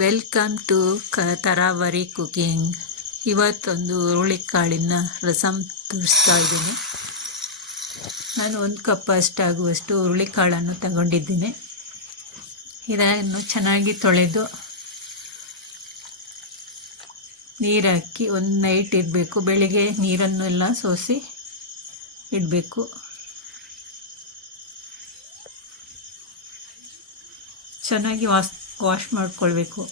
Welcome to ತರಾವರಿ cooking. ಇವತ್ತೊಂದು ಹುರುಳಿಕಾಳಿನ ರಸಂ ತೋರಿಸ್ತಾ ಇದ್ದೀನಿ. ನಾನು 1 ಕಪ್ ಅಷ್ಟಾಗುವಷ್ಟು ಹುರುಳಿಕಾಳನ್ನು ತಗೊಂಡಿದ್ದೀನಿ. ಇದನ್ನು ಚೆನ್ನಾಗಿ ತೊಳೆದು ನೀರು ಹಾಕಿ ಒಂದು ನೈಟ್ ಇಡಬೇಕು. ಬೆಳಿಗ್ಗೆ ನೀರನ್ನು ಎಲ್ಲ ಸೋಸಿ ಇಡಬೇಕು. ಚೆನ್ನಾಗಿ ವಾಶ್ ಮಾಡ್ಕೊಳ್ಬೇಕು.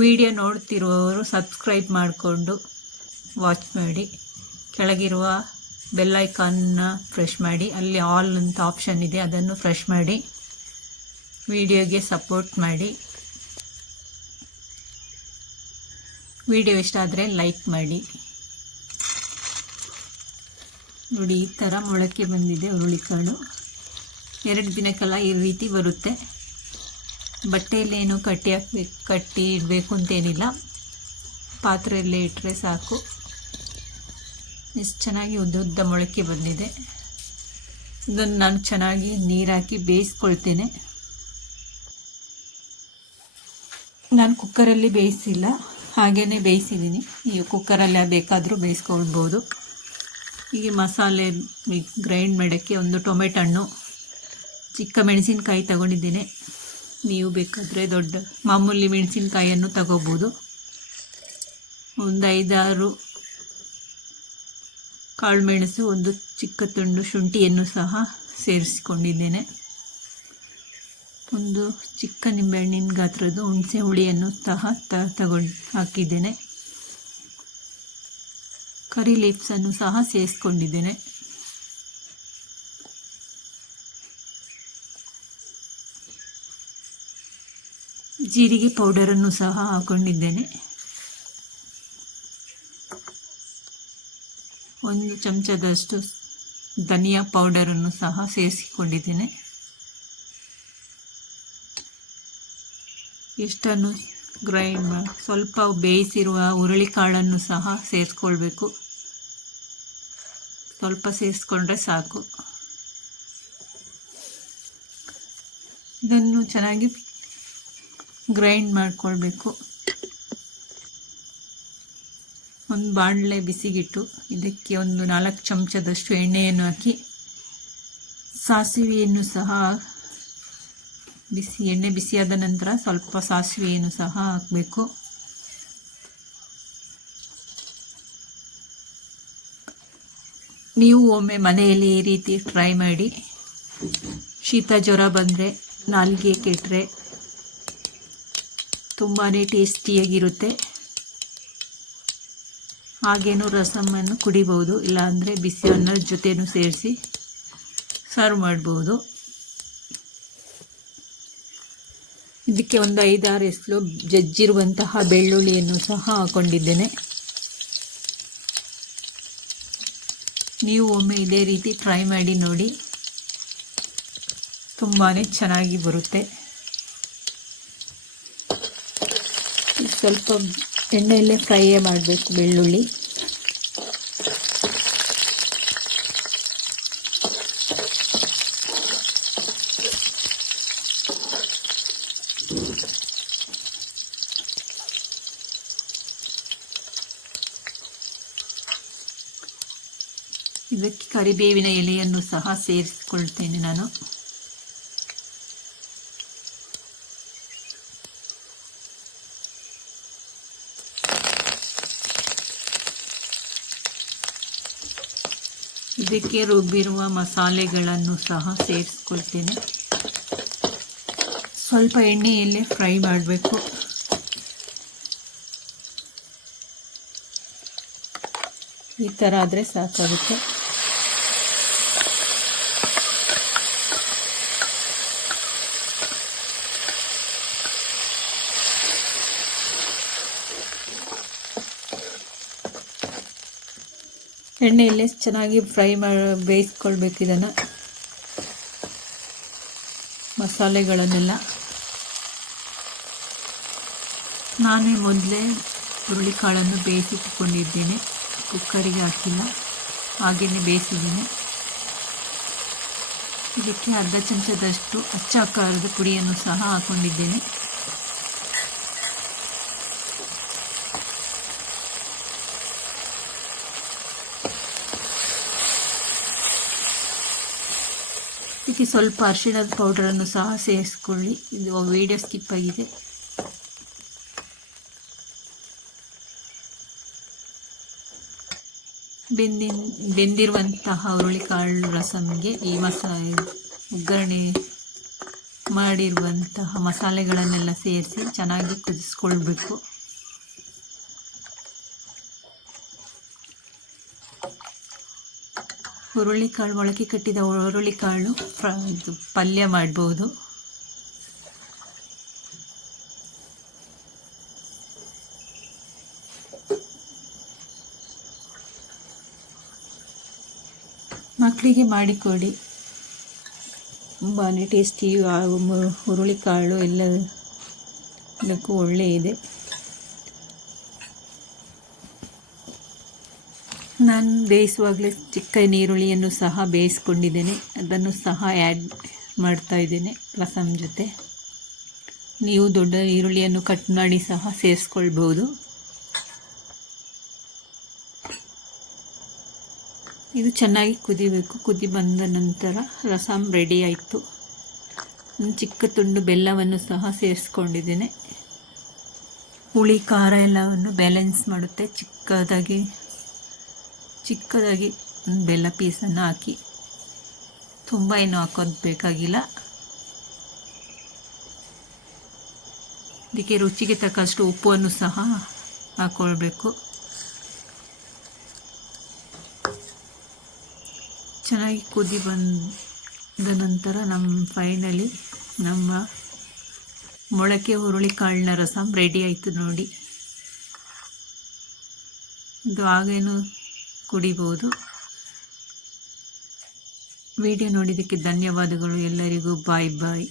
ವಿಡಿಯೋ ನೋಡ್ತಿರುವವರು ಸಬ್ಸ್ಕ್ರೈಬ್ ಮಾಡಿಕೊಂಡು ವಾಚ್ ಮಾಡಿ. ಕೆಳಗಿರುವ ಬೆಲ್ ಐಕಾನ್ನ ಪ್ರೆಸ್ ಮಾಡಿ. ಅಲ್ಲಿ ಆಲ್ ಅಂತ ಆಪ್ಷನ್ ಇದೆ, ಅದನ್ನು ಪ್ರೆಸ್ ಮಾಡಿ. ವಿಡಿಯೋಗೆ ಸಪೋರ್ಟ್ ಮಾಡಿ. ವಿಡಿಯೋ ಇಷ್ಟ ಆದರೆ ಲೈಕ್ ಮಾಡಿ. ನೋಡಿ, ಈ ಥರ ಮೊಳಕೆ ಬಂದಿದೆ ಹುರುಳಿಕಾಳು. 2 ದಿನಕ್ಕೆಲ್ಲ ಈ ರೀತಿ ಬರುತ್ತೆ. ಬಟ್ಟೆಯಲ್ಲೇನು ಕಟ್ಟಿ ಇಡಬೇಕು ಅಂತೇನಿಲ್ಲ, ಪಾತ್ರೆಯಲ್ಲೇ ಇಟ್ಟರೆ ಸಾಕು. ಎಷ್ಟು ಚೆನ್ನಾಗಿ ಉದ್ದ ಮೊಳಕೆ ಬಂದಿದೆ. ಇದನ್ನು ನಾನು ಚೆನ್ನಾಗಿ ನೀರು ಹಾಕಿ ಬೇಯಿಸ್ಕೊಳ್ತೇನೆ. ನಾನು ಕುಕ್ಕರಲ್ಲಿ ಬೇಯಿಸಿಲ್ಲ, ಹಾಗೇ ಬೇಯಿಸಿದ್ದೀನಿ. ನೀವು ಕುಕ್ಕರಲ್ಲಿ ಬೇಕಾದರೂ ಬೇಯಿಸ್ಕೊಳ್ಬೋದು. ಈಗ ಮಸಾಲೆ ಗ್ರೈಂಡ್ ಮಾಡೋಕ್ಕೆ ಒಂದು ಟೊಮೆಟೊ ಹಣ್ಣು, ಚಿಕ್ಕ ಮೆಣಸಿನಕಾಯಿ ತಗೊಂಡಿದ್ದೇನೆ. ನೀವು ಬೇಕಾದರೆ ದೊಡ್ಡ ಮಾಮೂಲಿ ಮೆಣಸಿನಕಾಯಿಯನ್ನು ತಗೋಬೋದು. ಒಂದು 5-6 ಕಾಳು ಮೆಣಸು, ಒಂದು ಚಿಕ್ಕ ತುಂಡು ಶುಂಠಿಯನ್ನು ಸಹ ಸೇರಿಸಿಕೊಂಡಿದ್ದೇನೆ. ಒಂದು ಚಿಕ್ಕ ನಿಂಬೆಹಣ್ಣಿನ ಗಾತ್ರದ ಹುಣಸೆ ಹುಳಿಯನ್ನು ಸಹ ತಗೊಂಡು ಹಾಕಿದ್ದೇನೆ. ಕರಿ ಲೀವ್ಸನ್ನು ಸಹ ಸೇರಿಸ್ಕೊಂಡಿದ್ದೇನೆ. ಜೀರಿಗೆ ಪೌಡರನ್ನು ಸಹ ಹಾಕೊಂಡಿದ್ದೇನೆ. 1 ಚಮಚದಷ್ಟು ಧನಿಯಾ ಪೌಡರನ್ನು ಸಹ ಸೇರಿಸಿಕೊಂಡಿದ್ದೇನೆ. ಇಷ್ಟನ್ನು ಗ್ರೈಂಡ್ ಮಾಡಿ ಸ್ವಲ್ಪ ಬೇಯಿಸಿರುವ ಹುರುಳಿಕಾಳನ್ನು ಸಹ ಸೇರಿಸ್ಕೊಳ್ಬೇಕು. ಸ್ವಲ್ಪ ಸೇರಿಸ್ಕೊಂಡ್ರೆ ಸಾಕು. ಇದನ್ನು ಚೆನ್ನಾಗಿ ಗ್ರೈಂಡ್ ಮಾಡಿಕೊಳ್ಬೇಕು. ಒಂದು ಬಾಣಲೆ ಬಿಸಿಗಿಟ್ಟು ಇದಕ್ಕೆ ಒಂದು 4 ಚಮಚದಷ್ಟು ಎಣ್ಣೆಯನ್ನು ಹಾಕಿ, ಸಾಸಿವೆಯನ್ನು ಸಹ ಎಣ್ಣೆ ಬಿಸಿಯಾದ ನಂತರ ಸ್ವಲ್ಪ ಸಾಸಿವೆಯನ್ನು ಸಹ ಹಾಕಬೇಕು. ನೀವು ಒಮ್ಮೆ ಮನೆಯಲ್ಲಿ ಈ ರೀತಿ ಟ್ರೈ ಮಾಡಿ. ಶೀತ ಜ್ವರ ಬಂದರೆ, ನಾಲಿಗೆ ಕೆಟ್ಟರೆ ತುಂಬಾ ಟೇಸ್ಟಿಯಾಗಿರುತ್ತೆ. ಹಾಗೇನು ರಸಮನ್ನು ಕುಡಿಬೋದು, ಇಲ್ಲಾಂದರೆ ಬಿಸಿ ಅನ್ನದ ಜೊತೆನೂ ಸೇರಿಸಿ ಸರ್ವ್ ಮಾಡ್ಬೋದು. ಇದಕ್ಕೆ ಒಂದು 5-6 ಎಸಳು ಜಜ್ಜಿರುವಂತಹ ಬೆಳ್ಳುಳ್ಳಿಯನ್ನು ಸಹ ಹಾಕೊಂಡಿದ್ದೇನೆ. ನೀವು ಒಮ್ಮೆ ಇದೇ ರೀತಿ ಟ್ರೈ ಮಾಡಿ ನೋಡಿ, ತುಂಬಾ ಚೆನ್ನಾಗಿ ಬರುತ್ತೆ. ಸ್ವಲ್ಪ ಎಣ್ಣೆಯಲ್ಲೇ ಫ್ರೈ ಮಾಡಬೇಕು ಬೆಳ್ಳುಳ್ಳಿ. ಇದಕ್ಕೆ ಕರಿಬೇವಿನ ಎಲೆಯನ್ನು ಸಹ ಸೇರಿಸಿಕೊಳ್ತೇನೆ ನಾನು. ಇದಕ್ಕೆ ರುಬ್ಬಿರುವ ಮಸಾಲೆಗಳನ್ನು ಸಹ ಸೇರಿಸ್ಕೊಳ್ತೇನೆ. ಸ್ವಲ್ಪ ಎಣ್ಣೆಯಲ್ಲೇ ಫ್ರೈ ಮಾಡಬೇಕು. ಈ ಥರ ಆದರೆ ಸಾಕಾಗುತ್ತೆ. ಎಣ್ಣೆಯಲ್ಲೇ ಚೆನ್ನಾಗಿ ಬೇಯಿಸ್ಕೊಳ್ಬೇಕು ಇದನ್ನು, ಮಸಾಲೆಗಳನ್ನೆಲ್ಲ. ನಾನೇ ಮೊದಲೇ ಹುರುಳಿಕಾಳನ್ನು ಬೇಯಿಸಿಟ್ಕೊಂಡಿದ್ದೀನಿ, ಕುಕ್ಕರಿಗೆ ಹಾಕಿಲ್ಲ, ಹಾಗೆಯೇ ಬೇಯಿಸಿದ್ದೀನಿ. ಇದಕ್ಕೆ ಅರ್ಧ ಚಮಚದಷ್ಟು ಅಚ್ಚ ಖಾರದ ಪುಡಿಯನ್ನು ಸಹ ಹಾಕೊಂಡಿದ್ದೇನೆ. ಇದಕ್ಕೆ ಸ್ವಲ್ಪ ಅರಿಶಿಣದ ಪೌಡರನ್ನು ಸಹ ಸೇರಿಸ್ಕೊಳ್ಳಿ. ಇದು ವಿಡಿಯೋ ಸ್ಕಿಪ್ ಆಗಿದೆ. ಬೆಂದಿರುವಂತಹ ಹುರುಳಿಕಾಳು ರಸಂಗೆ ಈ ಒಗ್ಗರಣೆ ಮಾಡಿರುವಂತಹ ಮಸಾಲೆಗಳನ್ನೆಲ್ಲ ಸೇರಿಸಿ ಚೆನ್ನಾಗಿ ಕುದಿಸ್ಕೊಳ್ಬೇಕು. ಹುರುಳಿಕಾಳು, ಮೊಳಕೆ ಕಟ್ಟಿದ ಹುರುಳಿಕಾಳು ಪಲ್ಯ ಮಾಡ್ಬೋದು. ಮಕ್ಕಳಿಗೆ ಮಾಡಿಕೊಡಿ, ತುಂಬಾ ಟೇಸ್ಟಿ. ಹುರುಳಿಕಾಳು ಎಲ್ಲದಕ್ಕೂ ಒಳ್ಳೆಯದೆ. ನಾನು ಬೇಯಿಸುವಾಗಲೇ ಚಿಕ್ಕ ನೀರುಳ್ಳಿಯನ್ನು ಸಹ ಬೇಯಿಸ್ಕೊಂಡಿದ್ದೇನೆ, ಅದನ್ನು ಸಹ ಆ್ಯಡ್ ಮಾಡ್ತಾ ಇದ್ದೇನೆ ರಸಮ್ ಜೊತೆ. ನೀವು ದೊಡ್ಡ ಈರುಳ್ಳಿಯನ್ನು ಕಟ್ ಮಾಡಿ ಸಹ ಸೇರಿಸ್ಕೊಳ್ಬೋದು. ಇದು ಚೆನ್ನಾಗಿ ಕುದಿಬೇಕು. ಕುದಿ ಬಂದ ನಂತರ ರಸಮ್ ರೆಡಿ ಆಯಿತು. ಒಂದು ಚಿಕ್ಕ ತುಂಡು ಬೆಲ್ಲವನ್ನು ಸಹ ಸೇರಿಸ್ಕೊಂಡಿದ್ದೇನೆ. ಹುಳಿ ಖಾರ ಎಲ್ಲವನ್ನು ಬ್ಯಾಲೆನ್ಸ್ ಮಾಡುತ್ತೆ. ಚಿಕ್ಕದಾಗಿ ಒಂದು ಬೆಲ್ಲ ಪೀಸನ್ನು ಹಾಕಿ, ತುಂಬ ಏನು ಹಾಕೋದು ಬೇಕಾಗಿಲ್ಲ. ಇದಕ್ಕೆ ರುಚಿಗೆ ತಕ್ಕಷ್ಟು ಉಪ್ಪನ್ನು ಸಹ ಹಾಕ್ಕೊಳ್ಬೇಕು. ಚೆನ್ನಾಗಿ ಕುದಿ ಬಂದ ನಂತರ ಫೈನಲಿ ನಮ್ಮ ಮೊಳಕೆ ಹುರುಳಿಕಾಳಿನ ರಸಮ್ ರೆಡಿ ಆಯಿತು ನೋಡಿ. ಇದು ಆಗೇನು ಕುಡಿಬೋದು. ವಿಡಿಯೋ ನೋಡಿದ್ದಕ್ಕೆ ಧನ್ಯವಾದಗಳು ಎಲ್ಲರಿಗೂ. ಬಾಯ್ ಬಾಯ್.